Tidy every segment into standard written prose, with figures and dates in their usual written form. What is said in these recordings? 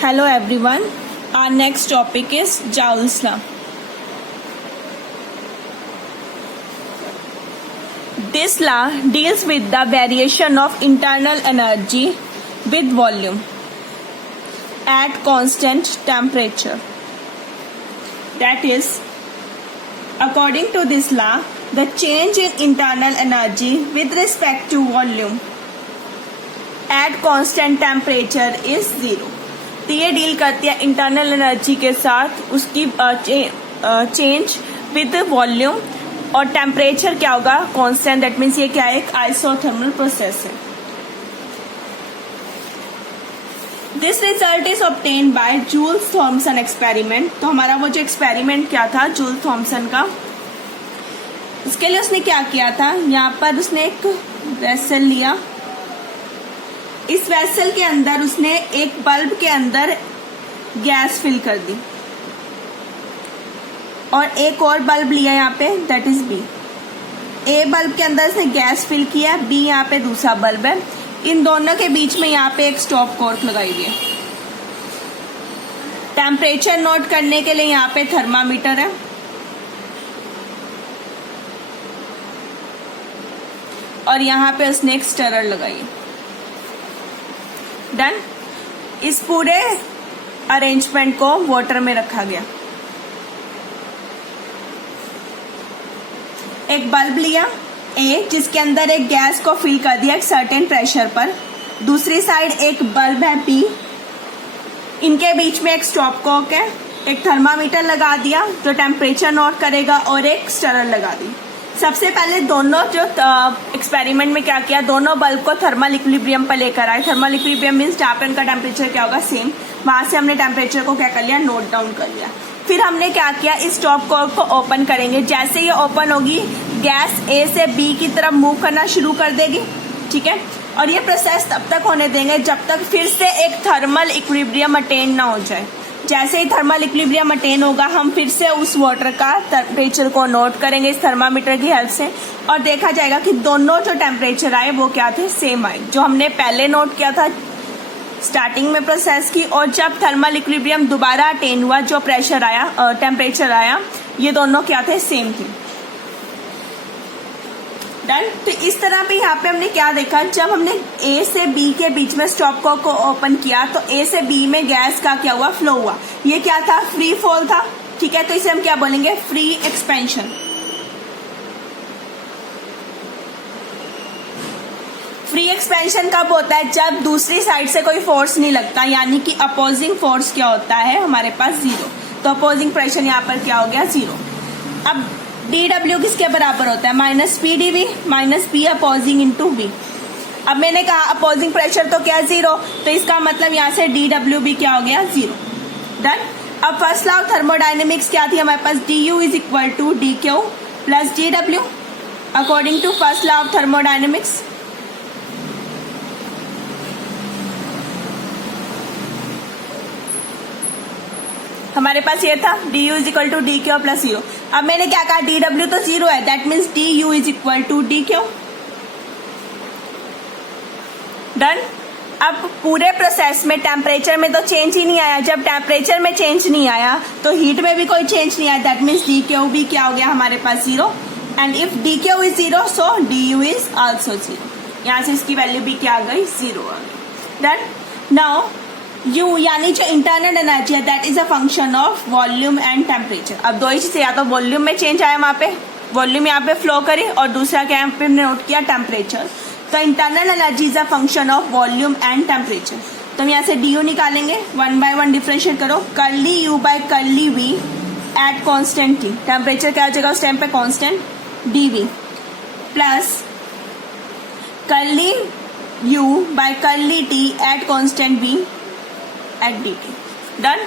Hello everyone. Our next topic is Joule's law. This law deals with the variation of internal energy with volume at constant temperature. That is, according to this law, the change in internal energy with respect to volume at constant temperature is zero. तो ये deal करती है internal energy के साथ, उसकी change with volume, और temperature क्या होगा, कांस्टेंट. दैट मीन्स ये क्या है, एक आइसोथर्मल प्रोसेस है. This result is obtain by Joule's Thomson experiment. तो हमारा वो जो एक्सपेरिमेंट क्या था जूल्स थॉमसन का, इसके लिए उसने क्या किया था, यहाँ पर उसने एक वेसल लिया. इस वेसल के अंदर उसने एक बल्ब के अंदर गैस फिल कर दी और एक और बल्ब लिया यहाँ पे, that is B. A bulb के अंदर उसने गैस फिल किया, बी यहाँ पे दूसरा बल्ब है. इन दोनों के बीच में यहाँ पे एक स्टॉप कॉर्क लगाई हुई है. टेम्परेचर नोट करने के लिए यहाँ पे थर्मामीटर है और यहाँ पे उसने एक स्टरर लगाई है. डन. इस पूरे अरेंजमेंट को वाटर में रखा गया. एक बल्ब लिया ए, जिसके अंदर एक गैस को फिल कर दिया एक सर्टेन प्रेशर पर. दूसरी साइड एक बल्ब है बी, इनके बीच में एक स्टॉप कॉर्क है, एक थर्मामीटर लगा दिया जो टेम्परेचर नोट करेगा, और एक स्टरर लगा दी. सबसे पहले दोनों जो एक्सपेरिमेंट में क्या किया, दोनों बल्ब को थर्मल इक्विलिब्रियम पर लेकर आए. थर्मल इक्विलिब्रियम मीन्स जहाँ पे उनका टेम्परेचर क्या होगा, सेम. वहां से हमने टेम्परेचर को क्या कर लिया, नोट डाउन कर लिया. फिर हमने क्या किया, इस स्टॉप कॉर्क को ओपन करेंगे. जैसे ये ओपन होगी, गैस ए से बी की तरफ मूव करना शुरू कर देगी. ठीक है, और ये प्रोसेस तब तक होने देंगे जब तक फिर से एक थर्मल इक्विलिब्रियम अटेन ना हो जाए. जैसे ही थर्मल इक्विलिब्रियम अटेन होगा, हम फिर से उस वाटर का टेम्परेचर को नोट करेंगे इस थर्मामीटर की हेल्प से, और देखा जाएगा कि दोनों जो टेम्परेचर आए वो क्या थे, सेम आए, जो हमने पहले नोट किया था स्टार्टिंग में प्रोसेस की. और जब थर्मल इक्विलिब्रियम दोबारा अटेन हुआ, जो प्रेशर आया, टेम्परेचर आया, ये दोनों क्या थे, सेम थे. डन. तो इस तरह पे यहाँ पे हमने क्या देखा, जब हमने ए से बी के बीच में स्टॉप कॉर्क को ओपन किया तो ए से बी में गैस का क्या हुआ, फ्लो हुआ. ये क्या था, फ्री फॉल था. ठीक है, तो इसे हम क्या बोलेंगे, फ्री एक्सपेंशन. फ्री एक्सपेंशन कब होता है, जब दूसरी साइड से कोई फोर्स नहीं लगता, यानी कि अपोजिंग फोर्स क्या होता है हमारे पास, जीरो. तो अपोजिंग प्रेशर यहाँ पर क्या हो गया, जीरो. अब dw किसके बराबर होता है, minus P D V, minus P opposing into V. अब मैंने कहा अपोजिंग प्रेशर तो क्या, जीरो, तो इसका मतलब यहाँ से dw भी क्या हो गया, जीरो. डन. अब फर्स्ट लॉ ऑफ थर्मोडायनेमिक्स क्या थी हमारे पास, du is equal to D Q plus dw according to first law of thermodynamics. हमारे पास ये था du is equal to D Q plus zero. अब मैंने क्या कहा, dw तो जीरो है, that means du is equal to D Q. Done. अब पूरे प्रोसेस में टेम्परेचर में तो चेंज ही नहीं आया. जब टेम्परेचर में चेंज नहीं आया तो हीट में भी कोई चेंज नहीं आया, दैट मीन्स डी क्यू भी क्या हो गया हमारे पास, zero. And if D Q is zero, so du is also zero. यहाँ से इसकी वैल्यू भी क्या आ गई, जीरो आ गई. डन. नाउ U यानी जो इंटरनल एनर्जी है, that is a function of volume and temperature. अब दो ही चीजें, या तो वॉल्यूम में चेंज आया, वहां पे वॉल्यूम यहाँ पे फ्लो करी, और दूसरा क्या यहाँ पे नोट किया, टेम्परेचर. तो internal energy is a function of volume and temperature. तो हम यहाँ से du निकालेंगे, वन बाय वन डिफरेंशिएट करो. Curly u by curly v at constant t. Temperature क्या हो जाएगा उस टाइम पे, constant dv, plus curly u by curly t at constant v at dt. Done.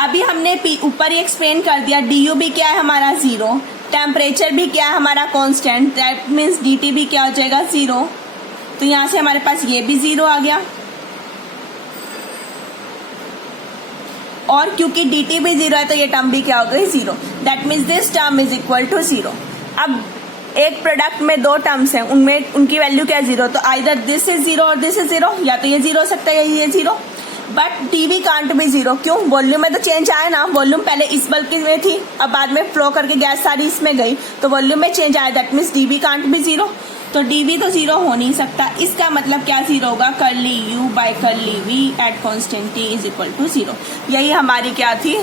अभी हमने ऊपर ही एक्सप्लेन कर दिया, du भी क्या है हमारा, जीरो. टेम्परेचर भी क्या है हमारा, कांस्टेंट, दैट मीन्स dt भी क्या हो जाएगा, जीरो. तो यहां से हमारे पास ये भी जीरो आ गया, और क्योंकि dt भी जीरो है तो ये टर्म भी क्या हो गई, zero. That means this term is equal to zero. अब एक प्रोडक्ट में दो टर्म्स हैं, उनमें उनकी वैल्यू क्या है, जीरो. तो आइदर दिस इज जीरो और दिस इज जीरो, या तो ये जीरो हो सकता है या ये zero. But DV can't be zero. क्यों? वॉल्यूम में तो चेंज आया ना, वॉल्यूम पहले इस बल्ब में थी, अब बाद में फ्लो करके गैस सारी इसमें गई, तो वॉल्यूम में चेंज आया, that means DV can't be zero. तो डीवी तो जीरो हो नहीं सकता, इसका मतलब क्या जीरो होगा? Curly U by curly V at constant T is equal to zero. यही हमारी क्या थी?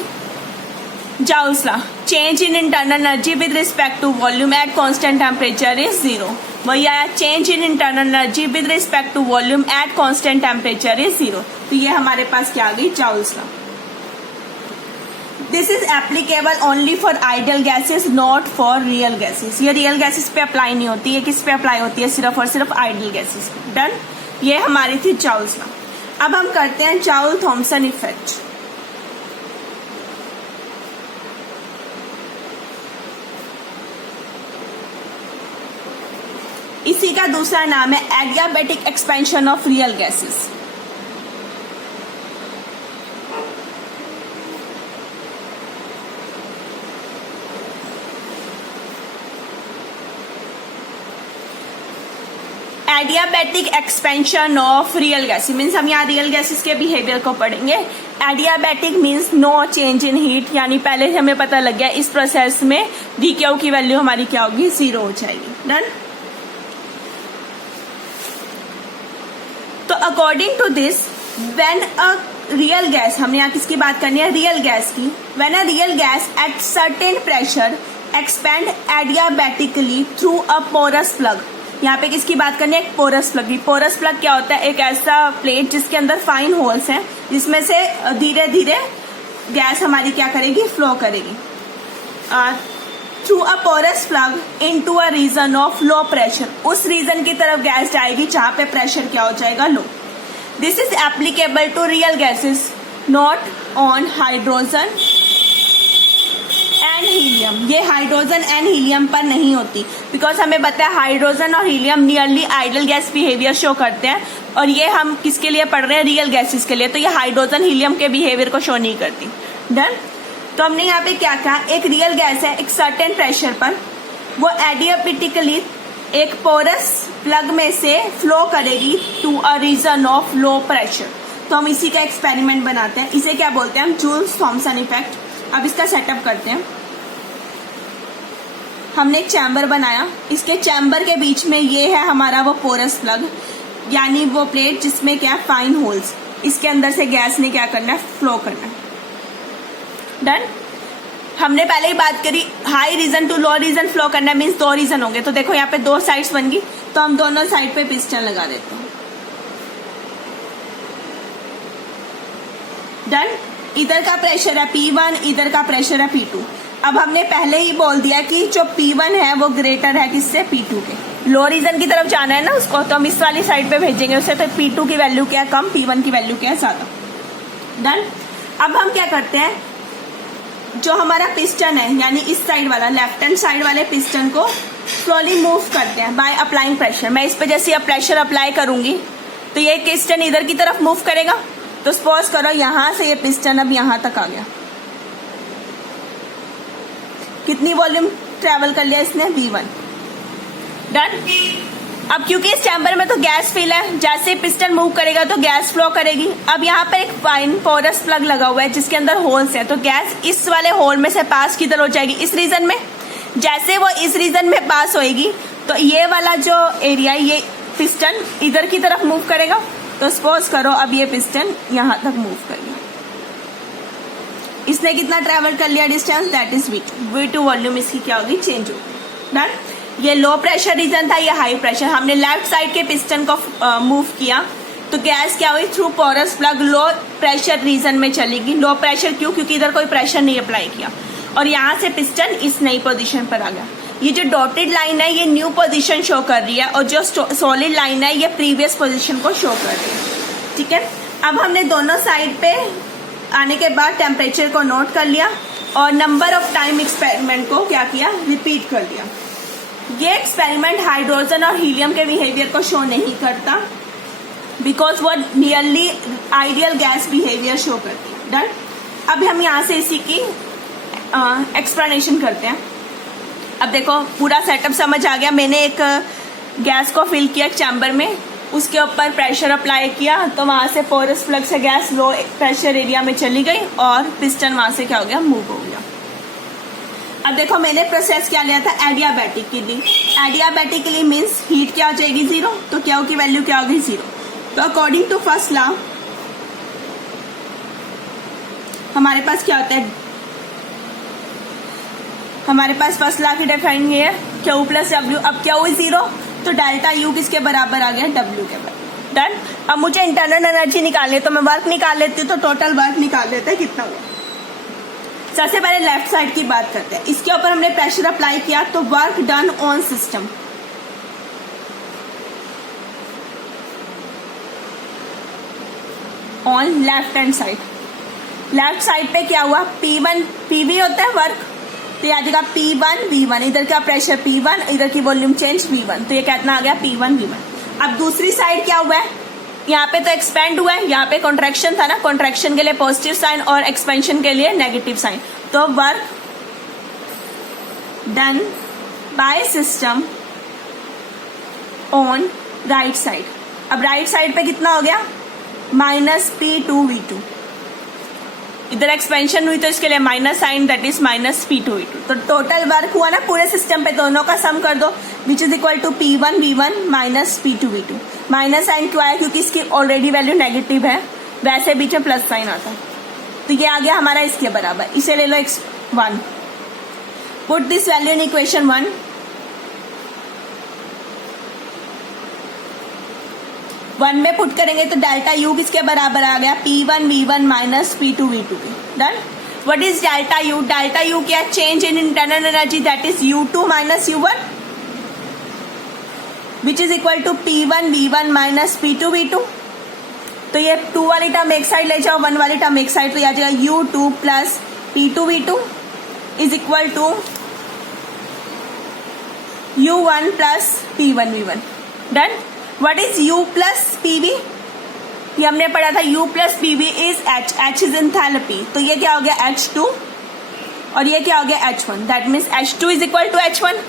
Joule's law. Change in internal energy with respect to volume at constant temperature is zero. वही आया, change in internal energy with respect to volume at constant temperature is zero. तो ये हमारे पास क्या आ गई? Joules law. This is applicable only for ideal gases, not for real gases. ये real gases पे apply नहीं होती है, किस पे अप्लाई होती है? सिर्फ और सिर्फ आइडियल गैसेस पे। डन। ये हमारी थी जाउल्स लॉ। अब हम करते हैं जाउल थॉम्सन इफेक्ट। इसी का दूसरा नाम है adiabatic expansion of real gases. Adiabatic expansion of real gases means हम यहाँ रियल गैसेस के बिहेवियर को पढ़ेंगे। Adiabatic means no change in heat, यानी पहले हमें पता लग गया इस प्रोसेस में डी क्यू की वैल्यू हमारी क्या होगी? जीरो हो जाएगी। डन। तो according to this when a real gas, हमने यहाँ किसकी बात करनी है? रियल गैस की। When a real gas at certain pressure expand adiabatically through a porous plug. यहाँ पे किसकी बात करनी है? पोरस प्लग की। पोरस प्लग क्या होता है? एक ऐसा प्लेट जिसके अंदर फाइन होल्स हैं, जिसमें से धीरे धीरे गैस हमारी क्या करेगी? फ्लो करेगी। Through a porous plug into a region of low pressure, उस रीजन की तरफ गैस जाएगी जहां पे प्रेशर क्या हो जाएगा? Low. This is applicable to real gases, not on hydrogen and helium. ये हाइड्रोजन एंड हीलियम पर नहीं होती, बिकॉज हमें पता है हाइड्रोजन और helium nearly ideal gas behaviour show करते हैं, और ये हम किसके लिए पढ़ रहे हैं? रियल गैसेस के लिए। तो ये हाइड्रोजन हीलियम के बिहेवियर को शो नहीं करती। डन। तो हमने यहाँ पे क्या कहा? एक रियल गैस है एक सर्टेन प्रेशर पर, वो एडियाबैटिकली एक पोरस प्लग में से फ्लो करेगी to a region of low pressure. तो हम इसी का एक्सपेरिमेंट बनाते हैं, इसे क्या बोलते हैं हम? Joule's Thomson effect. अब इसका सेटअप करते हैं। हमने एक चैम्बर बनाया, इसके चैम्बर के बीच में ये है हमारा वो पोरस प्लग, यानी वो प्लेट जिसमें क्या फाइन होल्स, इसके अंदर से गैस ने क्या करना है? फ्लो करना है। डन। हमने पहले ही बात करी high region to low region flow करना मीन्स दो रीजन होंगे। तो देखो यहाँ पे दो साइड्स बन गई, तो हम दोनों साइड पे पिस्टन लगा देते हैं। डन। इधर का प्रेशर है P1, इधर का प्रेशर है P2। अब हमने पहले ही बोल दिया कि जो P1 है वो ग्रेटर है किससे? P2 के। लो रीजन की तरफ जाना है ना उसको, तो हम इस वाली साइड पे भेजेंगे उससे, तो P2 की वैल्यू क्या कम, P1 की वैल्यू क्या ज्यादा। डन। अब हम क्या करते हैं? जो हमारा पिस्टन है यानी इस साइड वाला लेफ्ट हैंड साइड वाले पिस्टन को स्लोली मूव करते हैं बाय अप्लाइंग प्रेशर। मैं इस पे जैसे प्रेशर अप्लाई करूंगी तो ये पिस्टन इधर की तरफ मूव करेगा। तो सपोज करो यहां से ये पिस्टन अब यहां तक आ गया, कितनी वॉल्यूम ट्रेवल कर लिया इसने? V1। डन। अब क्योंकि इस चैम्बर में तो गैस फिल है, जैसे पिस्टन मूव करेगा तो गैस फ्लो करेगी। अब यहाँ पर एक फाइन पोरस प्लग लगा हुआ है जिसके अंदर होल्स हैं, तो गैस इस वाले होल में से पास किधर हो जाएगी? इस रीजन में। जैसे वो इस रीजन में पास होएगी तो ये वाला जो एरिया है ये पिस्टन इधर की तरफ मूव करेगा। तो सपोज करो अब ये पिस्टन यहां तक मूव कर गया, इसने कितना ट्रेवल कर लिया distance? That is V2। V2 volume इसकी क्या होगी? चेंज होगी। डन। ये लो प्रेशर रीजन था, ये हाई प्रेशर। हमने लेफ्ट साइड के पिस्टन को मूव किया तो गैस क्या हुई? Through porous plug low pressure region में चलेगी। लो प्रेशर क्यों? क्योंकि इधर कोई प्रेशर नहीं अप्लाई किया, और यहाँ से पिस्टन इस नई पोजीशन पर आ गया। ये जो डॉटेड लाइन है ये न्यू पोजीशन शो कर रही है, और जो सॉलिड लाइन है ये प्रीवियस पोजीशन को शो कर रही है। ठीक है। अब हमने दोनों साइड पे आने के बाद टेम्परेचर को नोट कर लिया और नंबर ऑफ टाइम एक्सपेरिमेंट को क्या किया? रिपीट कर दिया। ये एक्सपेरिमेंट हाइड्रोजन और हीलियम के बिहेवियर को शो नहीं करता, बिकॉज वो nearly ideal gas behaviour show करती है। डन। अब हम यहाँ से इसी की एक्सप्लेनेशन करते हैं। अब देखो पूरा सेटअप समझ आ गया। मैंने एक गैस को फिल किया चैम्बर में, उसके ऊपर प्रेशर अप्लाई किया तो वहां से पोरस प्लग से गैस लो प्रेशर एरिया में चली गई और पिस्टन वहां से क्या हो गया, मूव हो गया। अब देखो मैंने प्रोसेस क्या लिया था, एडियाबैटिकली। एडियाबैटिकली मीन्स हीट क्या हो जाएगी, जीरो, तो क्यू की वैल्यू क्या होगी, जीरो। तो अकॉर्डिंग टू फर्स्ट लॉ हमारे पास क्या होता है, हमारे पास फर्स्ट लॉ की डिफाइन ये है क्यू प्लस डब्ल्यू। अब क्यू इज जीरो तो डेल्टा यू किसके बराबर आ गया, डब्ल्यू के बराबर। डन। अब मुझे इंटरनल एनर्जी निकालनी है तो मैं वर्क निकाल लेती हूँ, तो टोटल वर्क निकाल लेते हैं कितना हुआ। सबसे पहले लेफ्ट साइड की बात करते हैं। इसके ऊपर हमने प्रेशर अप्लाई किया तो work done on system, on left hand side. Left side पे क्या हुआ, P1 PV होता है वर्क, तो ये आ जाएगा P1 V1। इधर का प्रेशर P1, इधर की वॉल्यूम चेंज V1, तो ये कितना आ गया P1 V1। अब दूसरी साइड क्या हुआ है, यहाँ पे तो एक्सपेंड हुआ है, यहाँ पे कॉन्ट्रैक्शन था ना, कॉन्ट्रैक्शन के लिए पॉजिटिव साइन और एक्सपेंशन के लिए नेगेटिव साइन। तो work done by system on right side. अब राइट साइड पे कितना हो गया, -P2V2। इधर एक्सपेंशन हुई तो इसके लिए minus sign, that is -P2V2। तो टोटल वर्क हुआ ना पूरे सिस्टम पे, दोनों का सम कर दो, which is equal to P1 V1 -P2V2। Minus sign क्यों आया, क्योंकि इसकी ऑलरेडी वैल्यू नेगेटिव है, वैसे बीच में प्लस साइन आता, तो ये आ गया हमारा इसके बराबर। इसे ले लो x1, put this value in equation 1। One में पुट करेंगे तो डेल्टा यू किसके बराबर आ गया, P1 V1 -P2V2 के। Done. What is delta U, delta U क्या, change in internal energy, that is U2 -U1 which is equal to P1 V1 -P2V2। तो ये 2 वाली टर्म एक साइड ले जाओ, 1 वाली टर्म एक साइड, तो आ जाएगा U2 plus P2V2 is equal to U1 plus P1 V1। Done. What is U plus PV? ये हमने पढ़ा था U plus PV is H, H is enthalpy, तो ये क्या हो गया H2 और ये क्या हो गया H1, that means H2 is equal to H1।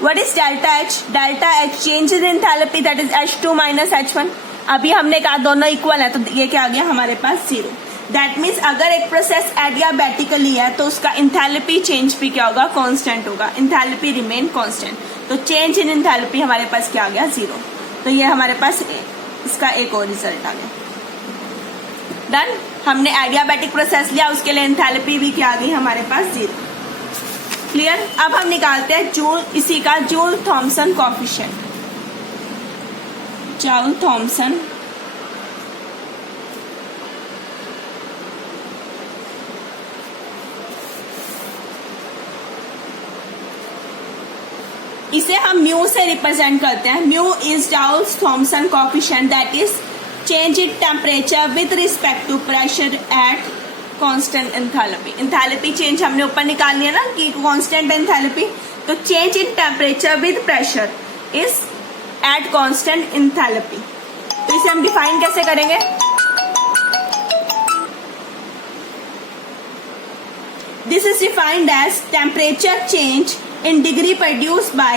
What is delta H? Delta H change in enthalpy, that is H2 minus H1। अभी हमने कहा दोनों इक्वल है, तो ये क्या आ गया हमारे पास, जीरो। दैट मीन्स अगर एक प्रोसेस एडियाबैटिकली है तो उसका इंथैल्पी चेंज भी क्या होगा, कांस्टेंट होगा, इंथैल्पी रिमेन कांस्टेंट। तो चेंज इन इंथैल्पी हमारे पास क्या आ गया, जीरो। तो ये हमारे पास इसका एक और रिजल्ट आ गया। डन। हमने एडियाबैटिक प्रोसेस लिया, उसके लिए एंथैल्पी भी क्या आ गई हमारे पास, जीरो। क्लियर। अब हम निकालते हैं जूल, इसी का Joule Thomson coefficient. Joule Thomson इसे हम म्यू से रिप्रेजेंट करते हैं। Mu is Joule's Thomson coefficient, that is change in temperature with respect to pressure at constant enthalpy. Enthalpy change हमने ऊपर निकालनी है ना कि कांस्टेंट एंथैल्पी, तो change in temperature with pressure is at constant enthalpy. तो इसे हम डिफाइन कैसे करेंगे, this is defined as temperature change in degree produced by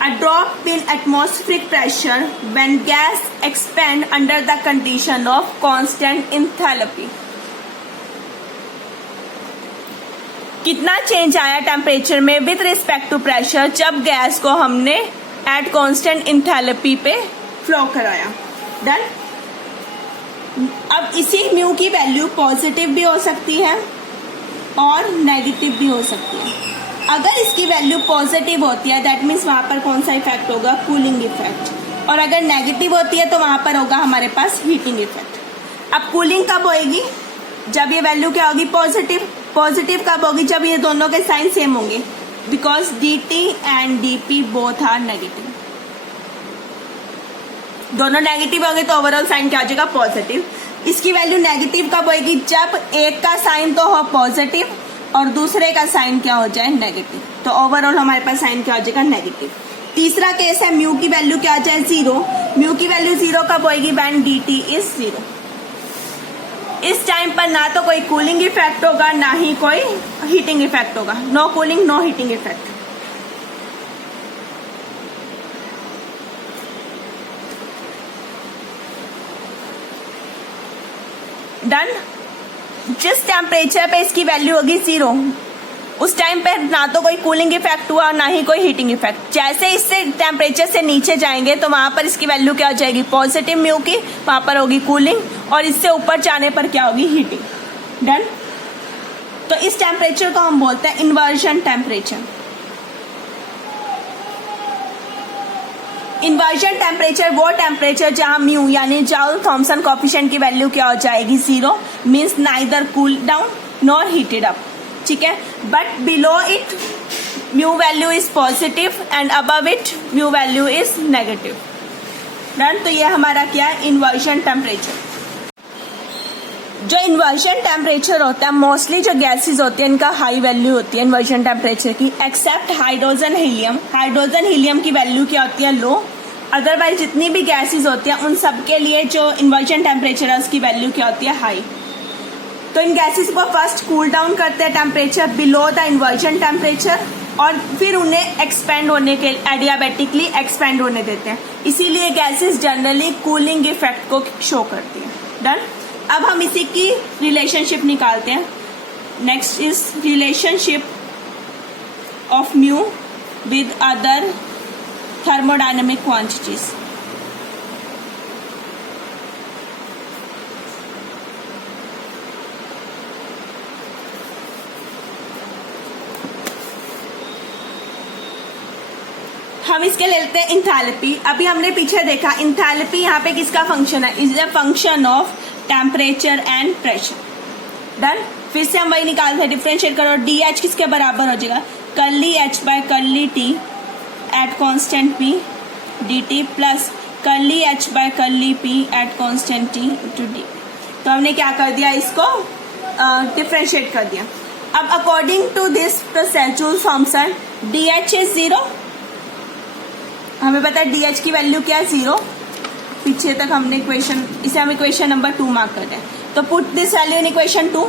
a drop in atmospheric pressure when gas expand under the condition of constant enthalpy। कितना change आया temperature में with respect to pressure जब gas को हमने at constant enthalpy पे flow कराया। Done. अब इसी म्यू की वैल्यू पॉजिटिव भी हो सकती है और नेगेटिव भी हो सकती है। अगर इसकी वैल्यू पॉजिटिव होती है दैट मीन्स वहां पर कौन सा इफेक्ट होगा, कूलिंग इफेक्ट, और अगर नेगेटिव होती है तो वहां पर होगा हमारे पास हीटिंग इफेक्ट। अब कूलिंग कब होगी, जब ये वैल्यू क्या होगी, पॉजिटिव। पॉजिटिव कब होगी, जब ये दोनों के साइन सेम होंगे, because dt and dp both are negative. दोनों नेगेटिव होंगे तो ओवरऑल साइन क्या हो जाएगा, पॉजिटिव। इसकी वैल्यू नेगेटिव कब होगी, जब एक का साइन तो हो पॉजिटिव और दूसरे का साइन क्या हो जाए, नेगेटिव, तो ओवरऑल हमारे पास साइन क्या हो जाएगा, नेगेटिव। तीसरा केस है म्यू की वैल्यू क्या आ जाए, जीरो। म्यू की वैल्यू जीरो कब होगी, व्हेन dt इज जीरो। इस टाइम पर ना तो कोई कूलिंग इफेक्ट होगा ना ही कोई हीटिंग इफेक्ट होगा, no cooling no heating effect. Done. जिस टेम्परेचर पे इसकी वैल्यू होगी 0, उस टाइम पे ना तो कोई कूलिंग इफेक्ट हुआ ना ही कोई हीटिंग इफेक्ट। जैसे इससे टेम्परेचर से नीचे जाएंगे तो वहां पर इसकी वैल्यू क्या हो जाएगी, पॉजिटिव म्यू की, वहां पर होगी कूलिंग, और इससे ऊपर जाने पर क्या होगी, हीटिंग। डन। तो इस टेम्परेचर को हम बोलते हैं इन्वर्जन टेम्परेचर। इन्वर्जन टेम्परेचर वो टेम्परेचर जहां म्यू यानी जॉल थॉमसन कोएफिशिएंट की वैल्यू क्या हो जाएगी, 0, means neither cool down nor heated up, ठीक है। But below it mu value is positive and above it mu value is negative. Done. तो ये हमारा क्या है, इन्वर्जन टेम्परेचर। जो इन्वर्जन टेम्परेचर होता है, मोस्टली जो गैसेस होती है इनका हाई वैल्यू होती है इन्वर्जन टेम्परेचर की, except hydrogen helium. Hydrogen helium की वैल्यू क्या होती है, लो। अदरवाइज जितनी भी गैसेस होती हैं उन सब के लिए जो इन्वर्जन टेम्परेचर है उसकी वैल्यू क्या होती है, हाई। तो इन गैसेस को फर्स्ट कूल डाउन करते हैं temperature below the inversion temperature, और फिर उन्हें एक्सपेंड होने के एडियाबेटिकली एक्सपेंड होने देते हैं। इसीलिए गैसेस जनरली कूलिंग इफेक्ट को शो करती है। डन। अब हम इसी की रिलेशनशिप निकालते हैं। Next is relationship of mu with other thermodynamic quantities. हम इसके ले लेते हैं इंथैल्पी। अभी हमने पीछे देखा इंथैल्पी यहाँ पे किसका फंक्शन है, is a function of temperature and pressure. Done. फिर से हम वही निकालते हैं, डिफरेंशिएट करो, डी एच किसके बराबर हो जाएगा, curly H by curly T at constant P D T plus curly H by curly P at constant T to D. तो हमने क्या कर दिया, इसको डिफरेंशिएट कर दिया। अब according to this process Joule Thomson D H is 0, हमें पता है डी एच की वैल्यू क्या है, 0। पीछे तक हमने इक्वेशन, इसे हम इक्वेशन नंबर 2 मार्क करते हैं। तो put this value in equation 2।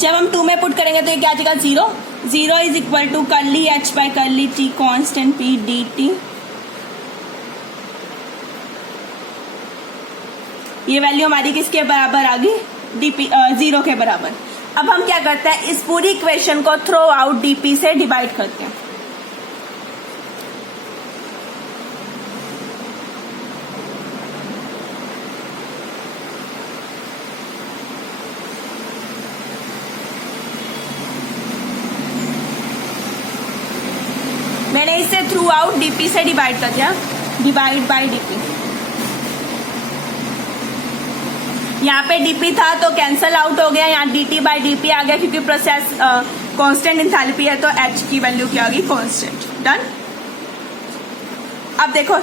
जब हम 2 में पुट करेंगे तो ये क्या आ जाएगा, 0। 0 is equal to curly H by curly T constant P D T. ये वैल्यू हमारी किसके बराबर आ गई, डीपी 0 के बराबर। अब हम क्या करते हैं, इस पूरी इक्वेशन को थ्रो आउट डीपी से डिवाइड करते हैं। मैंने इसे थ्रू आउट डीपी से डिवाइड कर दिया, डिवाइड बाय डीपी। यहाँ पे डीपी था तो कैंसल आउट हो गया, यहाँ डीटी बाय डीपी आ गया क्योंकि प्रोसेस कांस्टेंट इंथैल्पी है तो एच की वैल्यू क्या होगी, कांस्टेंट। डन। अब देखो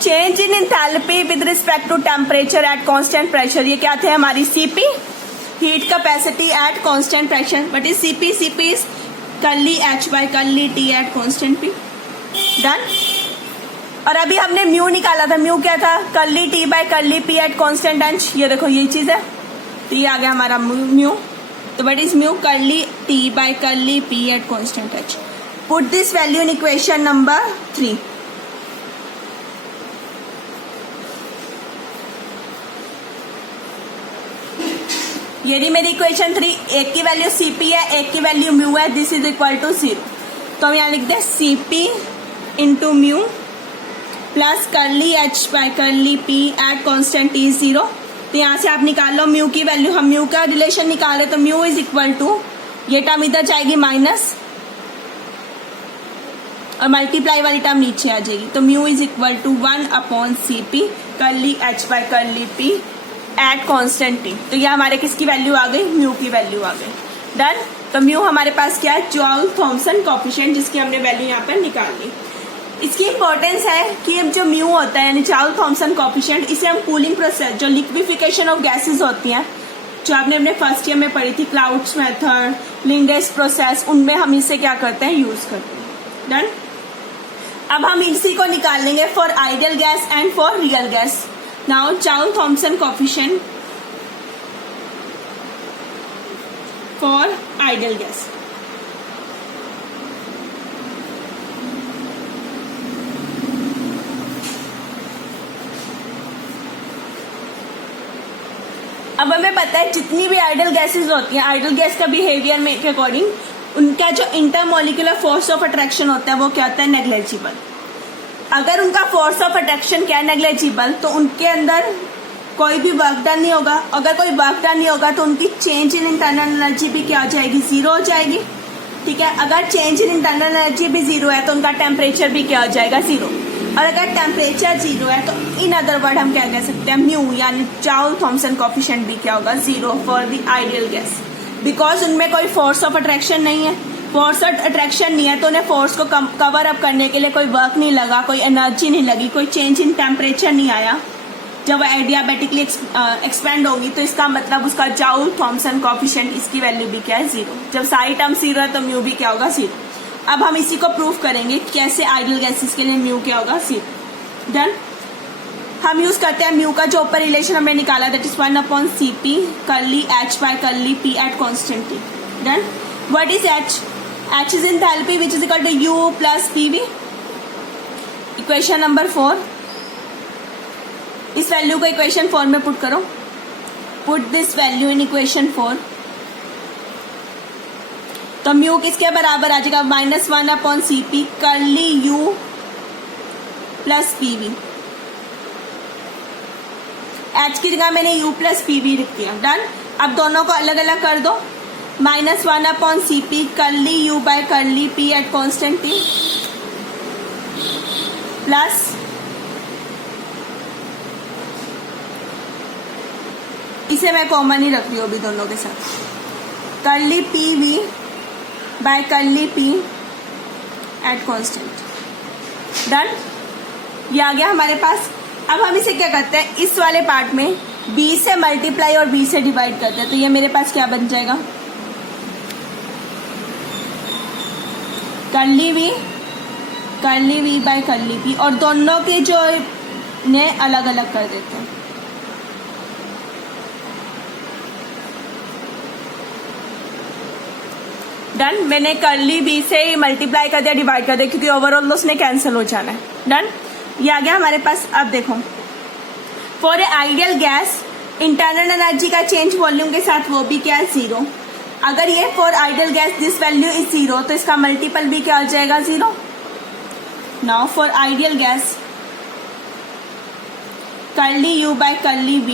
change in enthalpy with respect to temperature at constant pressure, ये क्या थे हमारी CP, heat capacity at constant pressure. But is CP, CP is curly H by curly T at constant P. Done. और अभी हमने mu निकाला था, mu क्या था, curly T by curly P at constant H. ये देखो ये चीज है, तो ये आ गया हमारा म्यू। तो what is mu, curly T by curly P at constant H. Put this value in equation number 3। ये रही मेरी इक्वेशन 3। एक की वैल्यू सीपी है, एक की वैल्यू म्यू है, दिस इज इक्वल टू 0। तो हम यहाँ लिखते हैं CP into mu plus curly H by curly P at constant T 0। तो यहाँ से आप निकाल लो म्यू की वैल्यू, हम म्यू का रिलेशन निकाल रहे तो म्यू इज इक्वल टू, ये टर्म इधर जाएगी माइनस और मल्टीप्लाई वाली टर्म नीचे आ जाएगी। तो mu is equal to 1/cp curly H by curly P at constant T. तो ये हमारे किसकी वैल्यू आ गई, म्यू की वैल्यू आ गई। डन। तो म्यू हमारे पास क्या है, जॉल थॉमसन कोएफिशिएंट, जिसकी हमने वैल्यू यहाँ पर निकाल ली। इसकी इंपॉर्टेंस है कि अब जो म्यू होता है यानी जॉल थॉमसन कोएफिशिएंट, इसे हम कूलिंग प्रोसेस, जो लिक्विफिकेशन ऑफ गैसेस होती हैं जो आपने अपने फर्स्ट ईयर में पढ़ी थी, क्लाउड्स मेथड, लिंगेस प्रोसेस, उनमें हम इसे क्या करते हैं, यूज करते हैं। डन। अब हम इसी को निकाल लेंगे for ideal gas and for real gas. Now Joule Thomson coefficient for ideal gas. अब हमें पता है जितनी भी आइडियल गैसेस होती हैं, आइडियल गैस का बिहेवियर में के अकॉर्डिंग उनका जो इंटरमोलिकुलर फोर्स ऑफ अट्रैक्शन होता है वो क्या होता है, नेग्लेजिबल। अगर उनका फोर्स ऑफ अट्रैक्शन क्या है, नेग्लेजिबल, तो उनके अंदर कोई भी वर्क डन नहीं होगा। अगर कोई वर्क डन नहीं होगा तो उनकी चेंज इन इंटरनल एनर्जी भी क्या हो जाएगी, जीरो हो जाएगी। ठीक है, अगर चेंज इन इंटरनल एनर्जी भी जीरो है तो उनका टेम्परेचर भी क्या हो जाएगा, जीरो। और अगर टेम्परेचर जीरो है तो इन अदर वर्ड हम क्या कह सकते हैं, म्यू यानी चाउल थॉमसन कोफिशिएंट भी क्या होगा, zero for the ideal gas, because उनमें कोई फोर्स ऑफ अट्रैक्शन नहीं है। फोर्स ऑफ अट्रैक्शन नहीं है तो उन्हें फोर्स को कवर अप करने के लिए कोई वर्क नहीं लगा, कोई एनर्जी नहीं लगी, कोई चेंज इन टेम्परेचर नहीं आया। जब वो एडियाबेटिकली एक्सपेंड होगी तो इसका मतलब उसका जाउल थॉमसन कोफिशिएंट इसकी वैल्यू भी क्या है, जीरो। जब सारी टर्म जीरो है तो म्यू भी क्या होगा, जीरो। अब हम इसी को प्रूव करेंगे कैसे आइडियल गैसेस के लिए म्यू क्या होगा, जीरो। डन। हम यूज करते हैं म्यू का जो ऊपर रिलेशन हमने निकाला, that is 1/Cp curly H by curly P at constant T। Done. What is H? H is enthalpy which is equal to U plus PV। Equation number 4, इस value को equation 4 में put करो। Put this value in equation 4। तो mu किसके बराबर आ जाएगा, -1/Cp curly U plus PV। H की जगह मैंने U प्लस PV लिख दिया। डन। अब दोनों को अलग अलग कर दो। -1/Cp curly U by curly P at constant T plus इसे मैं कॉमन ही रख रही हूँ अभी दोनों के साथ, curly PV by curly P at constant. Done. ये आ गया हमारे पास। अब हम इसे क्या करते हैं, इस वाले पार्ट में B से मल्टीप्लाई और B से डिवाइड करते हैं। तो ये मेरे पास क्या बन जाएगा, curly V by curly P, और दोनों के जो ने अलग अलग कर देते हैं। डन। मैंने कर्ली बी से मल्टीप्लाई कर दिया, डिवाइड कर दिया, क्योंकि ओवरऑल उसने कैंसिल हो जाना है। डन। ये आ गया हमारे पास। अब देखो, for a ideal gas internal energy का चेंज वॉल्यूम के साथ वो भी क्या है, जीरो। अगर ये for ideal gas this value is zero तो इसका मल्टीपल भी क्या हो जाएगा, zero. Now for ideal gas curly U by curly V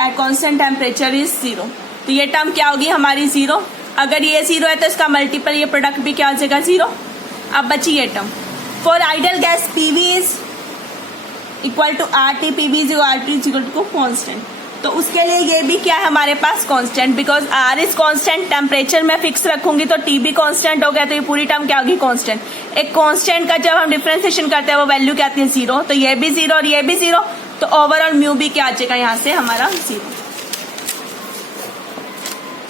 at constant temperature is zero. तो ये टर्म क्या होगी हमारी, जीरो। अगर ये जीरो है तो इसका मल्टीपल, ये प्रोडक्ट भी क्या हो जाएगा, जीरो। अब बची ये term, for ideal gas PV is equal to RT, PV is RT is equal to constant. तो उसके लिए ये भी क्या है हमारे पास, constant, because R is constant, temperature में फिक्स रखूंगी तो T भी कांस्टेंट हो गया, तो ये पूरी टर्म क्या होगी, कांस्टेंट। एक कांस्टेंट का जब हम डिफरेंशिएशन करते हैं वो वैल्यू क्या आती है, जीरो। तो ये भी जीरो और ये भी जीरो, तो ओवरऑल म्यू भी क्या आ जाएगा यहाँ से हमारा, zero.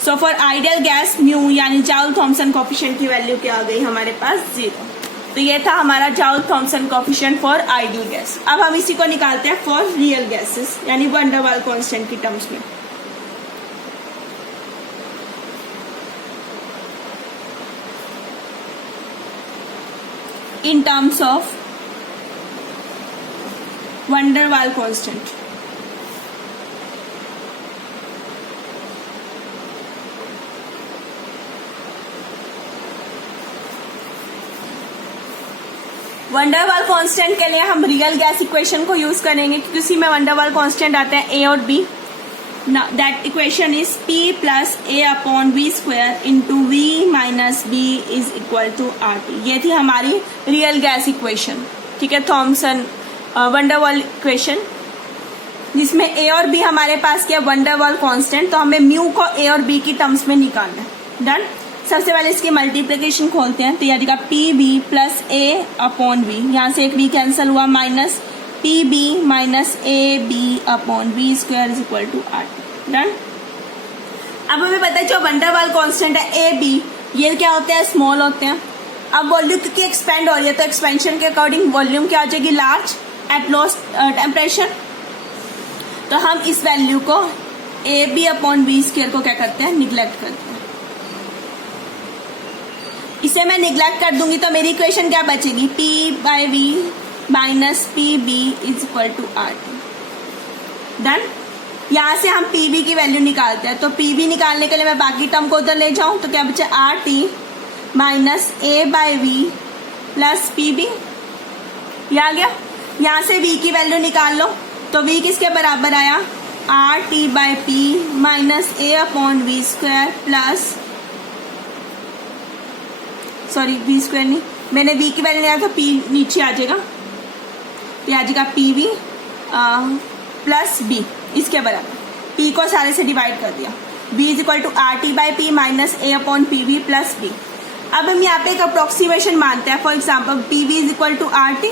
So for ideal gas mu यानी जाउल थॉमसन कोफिशिएंट की वैल्यू क्या आ गई हमारे पास, जीरो। तो ये था हमारा Joule Thomson coefficient for ideal gas. अब हम इसी को निकालते हैं फॉर रियल गैसेस यानी वैन डर वाल्स कांस्टेंट की टर्म्स में। In terms of van der Waals constant, van der Waals constant के लिए हम रियल गैस इक्वेशन को यूज करेंगे, क्योंकि उसी में वैन डर वाल्स कांस्टेंट आते हैं A और B। That equation is P plus A/V² into V minus B is equal to RT। ये थी हमारी रियल गैस इक्वेशन, ठीक है, Thomson van der Waals equation, जिसमें A और B हमारे पास क्या वैन डर वाल्स कांस्टेंट, तो हमें म्यू को A और B की टर्म्स में निकालना है। डन। सबसे पहले इसकी मल्टीप्लिकेशन खोलते हैं, तो यह आएगा PB प्लस A/V, यहाँ से एक V कैंसिल हुआ, minus PB minus AB/V² is equal to RT। Done. अब हमें पता है जो वैन डर वाल्स कांस्टेंट है AB, ये क्या होते हैं, स्मॉल होते हैं। अब वॉल्यूम क्योंकि एक्सपेंड हो रही है तो एक्सपेंशन के अकॉर्डिंग वॉल्यूम क्या हो जाएगी, लार्ज एट लो टेम्परेचर। तो हम इस वैल्यू को AB/V² को क्या करते हैं, निग्लेक्ट करते हैं। इसे मैं निग्लेक्ट कर दूंगी तो मेरी इक्वेशन क्या बचेगी, P/V minus PB is equal to RT। Done. यहाँ से हम पीवी की वैल्यू निकालते हैं, तो पीवी निकालने के लिए मैं बाकी टर्म को उधर ले जाऊं तो क्या बचा, R T minus A by V plus PB. ये आ गया। यहाँ से वी की वैल्यू निकाल लो, तो वी किसके बराबर आया, R T by P minus A upon V square plus, sorry V square नहीं, मैंने वी की वैल्यू निकाला तो पी नीचे आ जाएगा, ये आ जाएगा पी वी प्लस बी, इसके बराबर पी को सारे से डिवाइड कर दिया, B is equal to R T by P minus A upon P V plus B. अब हम यहाँ पे एक अप्रोक्सीमेशन मानते हैं, for example P V is equal to R T,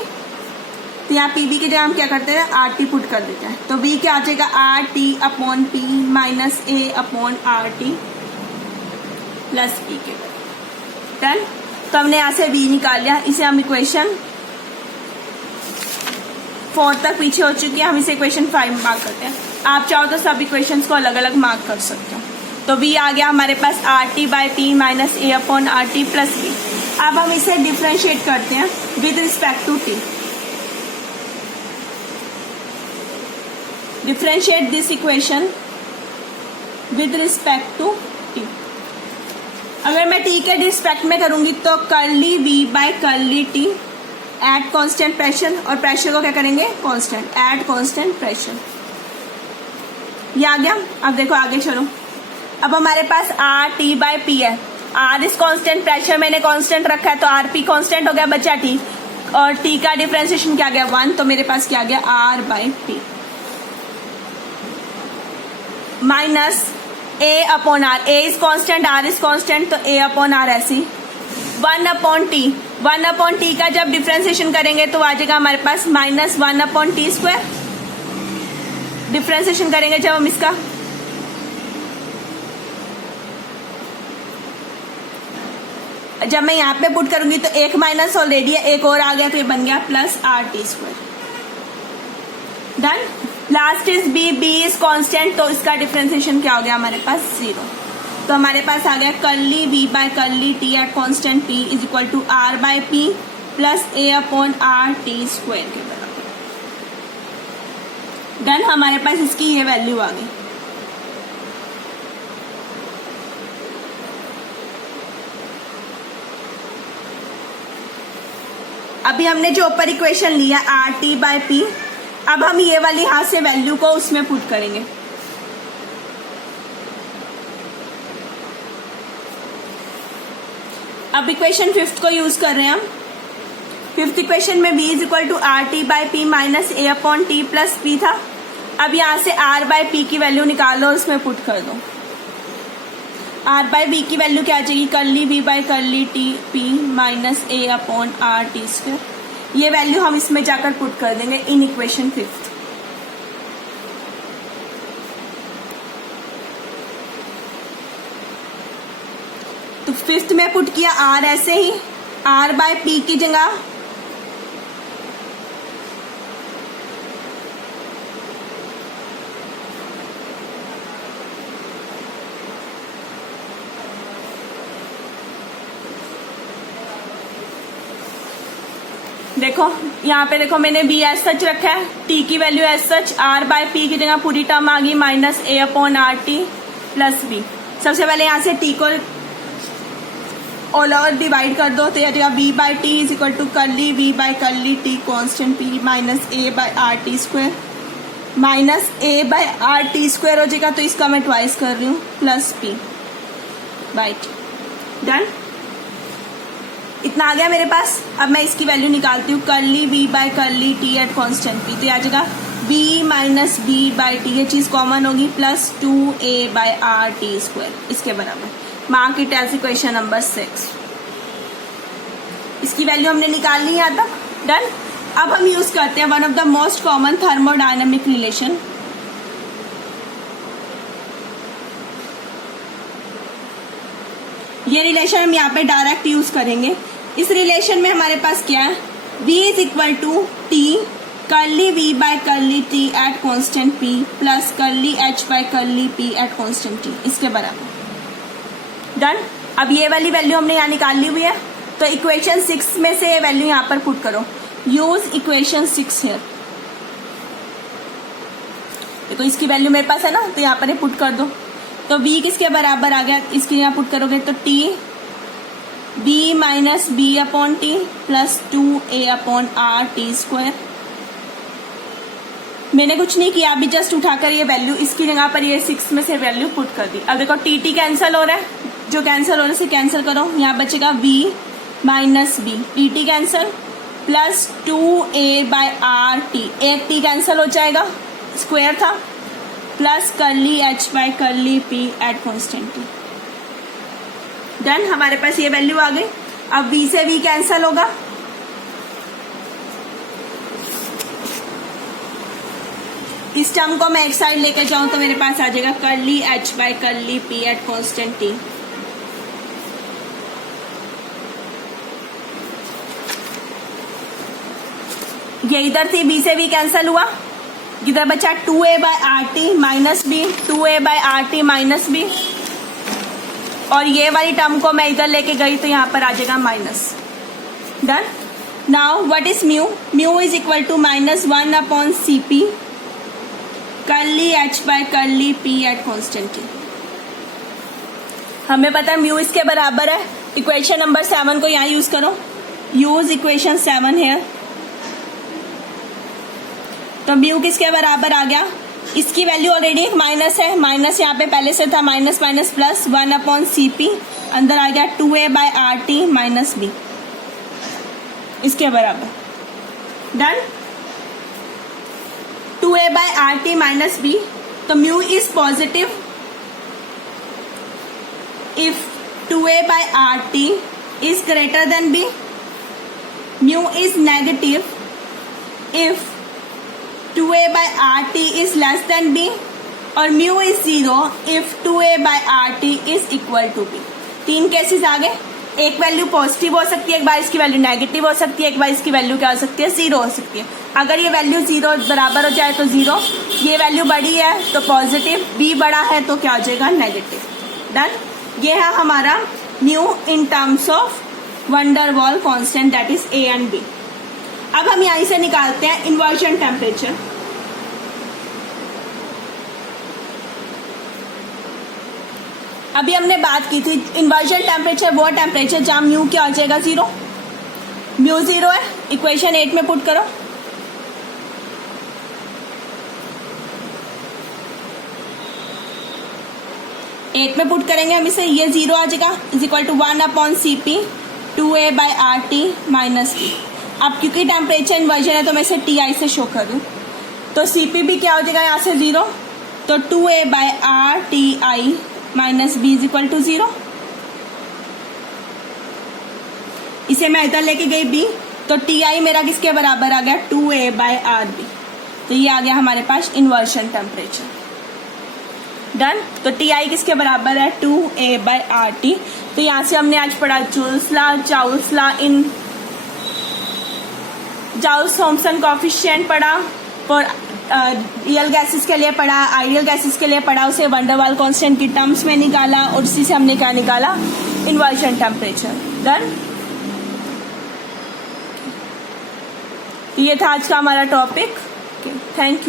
तो यहाँ पी वी की जगह हम क्या करते हैं, आर टी पुट कर देते हैं, तो बी क्या आ जाएगा, R T upon P minus A upon R T plus B के बराबर। डन। तो हमने यहाँ से बी निकाल लिया, इसे हम इक्वेशन 4 तक पीछे हो चुकी है, हम इसे इक्वेशन 5 मार्क करते हैं। आप चाहो तो सब इक्वेशंस को अलग अलग मार्क कर सकते हो। तो बी आ गया हमारे पास R T by P minus A upon R T plus B. अब हम इसे डिफ्रेंशिएट करते हैं with respect to T. Differentiate this equation with respect to T. अगर मैं टी के रिस्पेक्ट में करूंगी तो curly V by curly T at constant pressure, और प्रेशर को क्या करेंगे, कांस्टेंट, एट कांस्टेंट प्रेशर। ये आ गया। अब देखो आगे चलो, अब हमारे पास आर टी बाई पी है, आर इज कांस्टेंट, प्रेशर मैंने कांस्टेंट रखा है तो आर पी कांस्टेंट हो गया, बचा टी, और टी का डिफरेंशिएशन क्या गया 1, तो मेरे पास क्या गया R by P minus A upon R, A is constant, R is constant, तो ए अपॉन आर ऐसी 1 अपॉन टी, 1 अपॉन टी का जब डिफरेंशिएशन करेंगे तो आ जाएगा हमारे पास minus 1 upon T square. Differentiation करेंगे जब हम इसका, जब मैं यहाँ पे पुट करूंगी तो एक माइनस ऑलरेडी है, एक और आ गया तो ये बन गया plus R T square. Done. Last is B, B is constant, तो इसका डिफरेंशिएशन क्या हो गया हमारे पास 0। तो हमारे पास आ गया curly V by curly T at constant P is equal to R by P plus A upon R T square के बराबर। डन। हमारे पास इसकी ये वैल्यू आ गई। अभी हमने जो ऊपर इक्वेशन लिया आर टी बाय पी, अब हम ये वाली हाथ से वैल्यू को उसमें पुट करेंगे। अब इक्वेशन 5 को यूज कर रहे हैं हम। 5th इक्वेशन में v is equal to R T by P minus A upon T plus P था। अब यहां से r बाय पी की वैल्यू निकालो, उसमें पुट कर दो। r बाय बी की वैल्यू क्या आ जाएगी, curly v by curly T P minus A upon R T square. ये वैल्यू हम इसमें जाकर पुट कर देंगे इन इक्वेशन 5th। तो 5th में पुट किया r ऐसे ही, r बाय पी की जगह देखो, यहाँ पे देखो मैंने बी एज सच रखा है, टी की value as such, R by P की जगह पूरी टर्म आ गई minus A upon R T plus B. सबसे पहले यहाँ से टी को ऑल ओवर डिवाइड कर दो, तो यह जगह B by T is equal to curly V by curly T constant P minus A by R T square, minus A by R T square हो जाएगा, तो इसका मैं ट्वाइस कर रही हूँ, plus P by T. Done. इतना आ गया मेरे पास। अब मैं इसकी वैल्यू निकालती हूँ, curly V by curly T at constant P, तो आ जाएगा B minus B by T, ये चीज कॉमन होगी, plus 2a by R T square, इसके बराबर। Mark it as equation number 6। इसकी वैल्यू हमने निकाल ली यहाँ तक। डन। अब हम यूज करते हैं one of the most common thermodynamic relation. ये रिलेशन हम यहाँ पे डायरेक्ट यूज करेंगे। इस रिलेशन में हमारे पास क्या है, v is equal to T curly v by curly t at constant p plus curly h by curly p at constant t, इसके बराबर। डन। अब ये वाली वैल्यू हमने यहाँ निकाल ली हुई है, तो इक्वेशन 6 में से ये वैल्यू यहाँ पर पुट करो। Use equation 6 here. देखो इसकी वैल्यू मेरे पास है ना, तो यहाँ पर पुट कर दो। तो v किसके बराबर आ गया, इसकी यहाँ पुट करोगे तो t b minus B upon T plus 2a upon R T square. मैंने कुछ नहीं किया, अभी जस्ट उठाकर ये वैल्यू इसकी जगह पर ये 6 में से वैल्यू पुट कर दी। अब देखो टी कैंसिल हो रहा है, जो कैंसिल हो रहा है उसे कैंसिल करो, यहाँ बचेगा v minus B, T cancel plus 2a by R T, एक t कैंसिल हो जाएगा, स्क्वायर था, plus curly h by curly p at constant T. Done, हमारे पास ये वैल्यू आ गई। अब v से v कैंसिल होगा, इस टर्म को मैं एक साइड लेके जाऊं तो मेरे पास आ जाएगा करली h by curly p at constant t। ये इधर थी, b से v कैंसिल हुआ, इधर बचा 2a by R T minus B, 2a by R T minus B, और ये वाली टर्म को मैं इधर लेके गई तो यहाँ पर आ जाएगा minus. Done. Now what is mu, mu is equal to -1 upon C P curly h by curly p at constant T. हमें पता है म्यू इसके बराबर है, इक्वेशन नंबर 7 को यहाँ यूज करो, यूज इक्वेशन 7 है। तो म्यू किसके बराबर आ गया, इसकी वैल्यू ऑलरेडी एक माइनस है, माइनस यहाँ पे पहले से था, minus minus plus 1 upon C P, अंदर आ गया 2a by R T minus B, इसके बराबर। डन। 2a by R T minus B, तो mu is positive if 2a by R T is greater than b, mu is negative if 2a by R T is less than b, और mu is 0 if 2a by R T is equal to b। 3 cases आ गए, एक value positive हो सकती है, एक बार इसकी value negative हो सकती है, एक बार इसकी वैल्यू क्या हो सकती है, 0 हो सकती है। अगर ये वैल्यू 0 बराबर हो जाए तो 0, ये वैल्यू बड़ी है तो पॉजिटिव, b बड़ा है तो क्या हो जाएगा, नेगेटिव। डन। ये है हमारा mu in terms of wonder wall constant, that is a and b। अब हम यहीं से निकालते हैं इन्वर्जन टेम्परेचर। अभी हमने बात की थी इन्वर्जन टेम्परेचर, वो टेम्परेचर जहां म्यू क्या हो जाएगा, 0, म्यू 0 है, इक्वेशन 8 में पुट करो। एट में पुट करेंगे हम इसे, ये 0 आ जाएगा, is equal to 1 upon C P 2a by R T minus B. अब क्योंकि टेम्परेचर इन्वर्जन है तो मैं इसे टी आई से शो कर दूं, तो सीपी भी क्या हो जाएगा यहाँ से 0, तो 2a by R T I minus B is equal to 0। इसे मैं इधर लेके गई b, तो टी आई मेरा किसके बराबर आ गया, 2a बाय आर बी। तो ये आ गया हमारे पास इन्वर्जन टेम्परेचर। डन। तो टी आई किसके बराबर है, 2a बाय आर टी। तो यहाँ से हमने आज पढ़ा जूल्स लॉ, चाउल्स लॉ, इन जाउल्स थॉम्सन कोएफिशिएंट पढ़ा, और रियल गैसेस के लिए पढ़ा, आइडियल गैसेस के लिए पढ़ा, उसे वंडर वॉल कांस्टेंट की टर्म्स में निकाला, और उसी से हमने क्या निकाला, इन्वर्जन टेम्परेचर। डन। ये था आज का हमारा टॉपिक। Thank you.